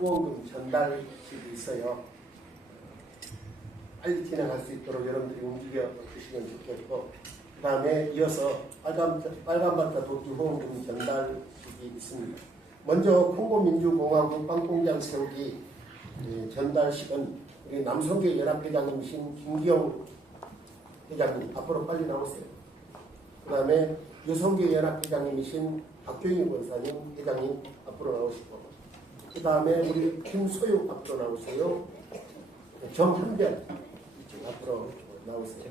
후원금 전달식이 있어요. 빨리 진행할 수 있도록 여러분들이 움직여 주시면 좋겠고 그 다음에 이어서 빨간, 빨간바타 도끼 후원금 전달식이 있습니다. 먼저 콩고민주공화국 빵공장 세우기 예, 전달식은 우리 남성계 연합회장님이신 김기영 회장님 앞으로 빨리 나오세요. 그 다음에 여성계 연합회장님이신 박경희 권사님 회장님 앞으로 나오시고 그 다음에 우리 김소유 앞으로 나오세요. 정한별 이쪽 앞으로 나오세요.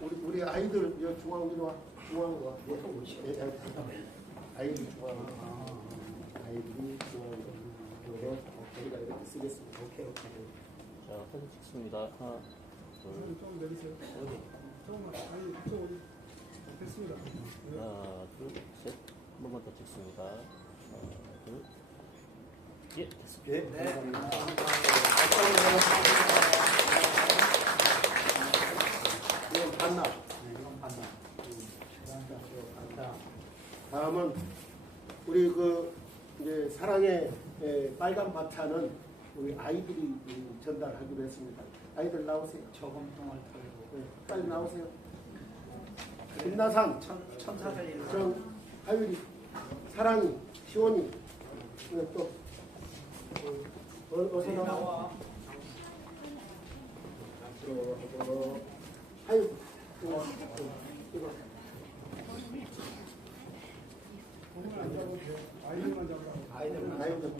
우리 우리 아이들 여 중앙으로 와 중앙으로 와. 예, 예, 예. 아이들 중앙으로. 아이들이 중앙으로. 저희가 이렇게 쓰겠습니다. 오케이 오케이. 자, 사진 찍습니다. 하나, 둘, 좀 내리세요. 조금만 아니 이쪽으로 됐습니다. 하나, 둘, 셋. 한 번만 더 찍습니다. 하나, 둘. 예, 됐습니다. 예, 감사합니다. 이건 반납. 이건 반다. 반다. 다음은 우리 그 이제 사랑의 에, 빨간 바타는 우리 아이들이 음, 전달하기로 했습니다. 아이들 나오세요. 저금통을 털고 네, 빨리 나오세요. 김나산, 천 천사들 이름. 정, 하율이, 사랑이, 시원이, 네, 또 어, 어, 어서 나와. 나와. 하율, 이거, 이거. 아이들만 잡으라고. 아이들, 아이들.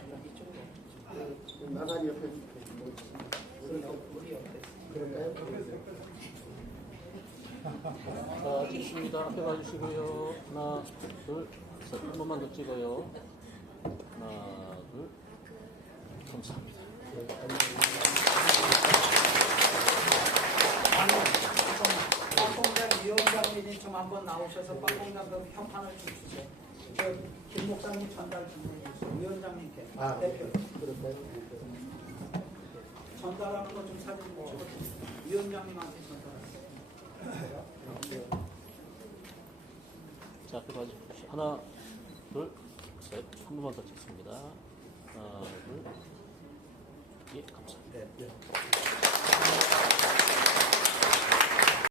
나산이 옆에? 자, 찍습니다. 앞에 봐주시고요. 하나, 둘, 셋. 한 번만 더 찍어요. 하나, 둘. 감사합니다. 빵공장 위원장님이 좀 한번 나오셔서 빵공장 그 현판을 좀 주세요. 저김 목사님 전달 좀 해주세요. 위원장님께 아, 대표 그럴까요? 전달하는 거좀 사진 좀 찍어주세요. 위원장님한테 전달하세요. 자, 앞에 봐주십시오. 하나, 둘, 셋. 한 번만 더 찍습니다. 하나, 둘. 예, 감사합니다.